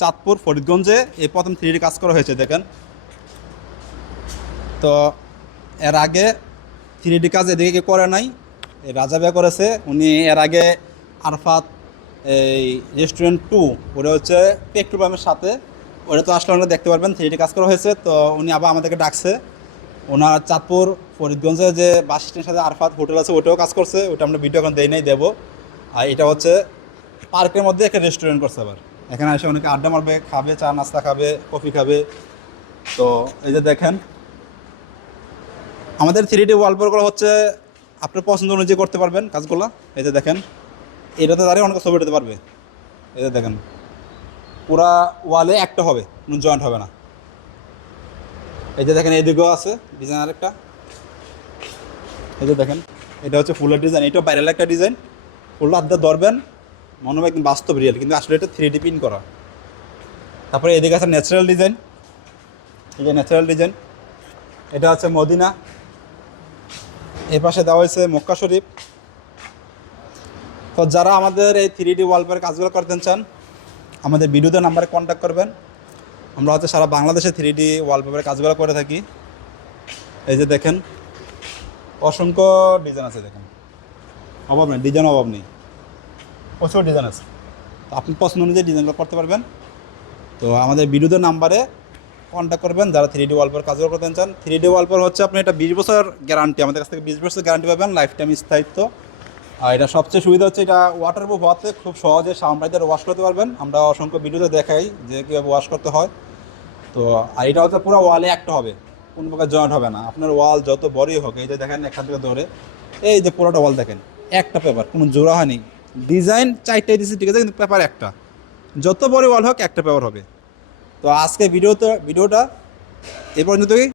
চাঁদপুর ফরিদগঞ্জে এই প্রথম 3D কাজ করা হয়েছে দেখেন। তো এর আগে 3D কাজ এদিকে কেউ করে নাই, এই রাজা ভাই করেছে। উনি এর আগে আরফাত এই রেস্টুরেন্ট 2 ওটা হচ্ছে পেট্রোল পাম্পের সাথে, ওটা তো আসলে আমরা দেখতে পারবেন 3D কাজ করা হয়েছে। তো উনি আবার আমাদেরকে ডাকছে, ওনার চাঁদপুর ফরিদগঞ্জে যে বাস স্ট্যান্ডের সাথে আরফাত হোটেল আছে ওটাও কাজ করছে, ওটা আমরা ভিডিও এখন দেই নাই, দেবো। আর এটা হচ্ছে পার্কের মধ্যে একটা রেস্টুরেন্ট করছে। আবার এখানে এসে অনেকে আড্ডা মারবে, খাবে, চা নাস্তা খাবে, কফি খাবে। তো এই যে দেখেন আমাদের 3D ওয়ালপেপারগুলো হচ্ছে আপনার পছন্দ অনুযায়ী করতে পারবেন কাজগুলো। এই যে দেখেন এটাতে দাঁড়িয়ে অনেক ছবি উঠাতে পারবে। এই যে দেখেন পুরা ওয়ালে একটা হবে, কোনো জয়েন্ট হবে না। এই যে দেখেন এইদিকেও আছে ডিজাইন আরেকটা। এই যে দেখেন এটা হচ্ছে ফুলের ডিজাইন, এটাও বাইরের একটা ডিজাইন। ফুল হাত দিয়ে ধরবেন মনে হয় একদম বাস্তব রিয়েল, কিন্তু আসলে এটা 3D প্রিন্ট করা। তারপরে এদিকে আছে ন্যাচারাল ডিজাইন, এই যে ন্যাচারাল ডিজাইন, এটা হচ্ছে মদিনা। এর পাশে দেওয়া হয়েছে মক্কা শরীফ। তো যারা আমাদের এই 3D ওয়ালপেপার কাজগুলো করতে চান আমাদের ভিডিওতে নাম্বারে কন্ট্যাক্ট করবেন। আমরা হচ্ছে সারা বাংলাদেশে 3D ওয়ালপেপারের কাজগুলো করে থাকি। এই যে দেখেন অসংখ্য ডিজাইন আছে, দেখেন অভাব নেই, ডিজাইন অভাব নেই, প্রচুর ডিজাইন আছে। তো আপনি পছন্দ অনুযায়ী ডিজাইনগুলো করতে পারবেন। তো আমাদের ভিডিওতে নাম্বারে কন্ট্যাক্ট করবেন যারা 3D ওয়ালপেপার কাজগুলো করতে চান। 3D ওয়ালপেপার হচ্ছে আপনি এটা 20 বছর গ্যারান্টি, আমাদের কাছ থেকে 20 বছর গ্যারান্টি পাবেন, লাইফ টাইম স্থায়িত্ব। আর এটা সবচেয়ে সুবিধা হচ্ছে এটা ওয়াটারপ্রুফ হওয়াতে খুব সহজে সামরাইজার ওয়াশ করতে পারবেন। আমরা অসংখ্য ভিডিওতে দেখাই যে কীভাবে ওয়াশ করতে হয়। তো আর এটা হচ্ছে পুরো ওয়ালে একটা হবে, কোনো প্রকার জয়েন্ট হবে না। আপনার ওয়াল যত বড়ই হোক, এই যে দেখেন এখান থেকে ধরে এই যে পুরোটা ওয়াল দেখেন একটা পেপার, কোনো জোড়া হয়নি। ডিজাইন 4টাই দিয়েছি ঠিক আছে, কিন্তু পেপার একটা, যত বড় ওয়াল হোক একটা পেপার হবে। তো আজকে ভিডিওটা এই পর্যন্তই।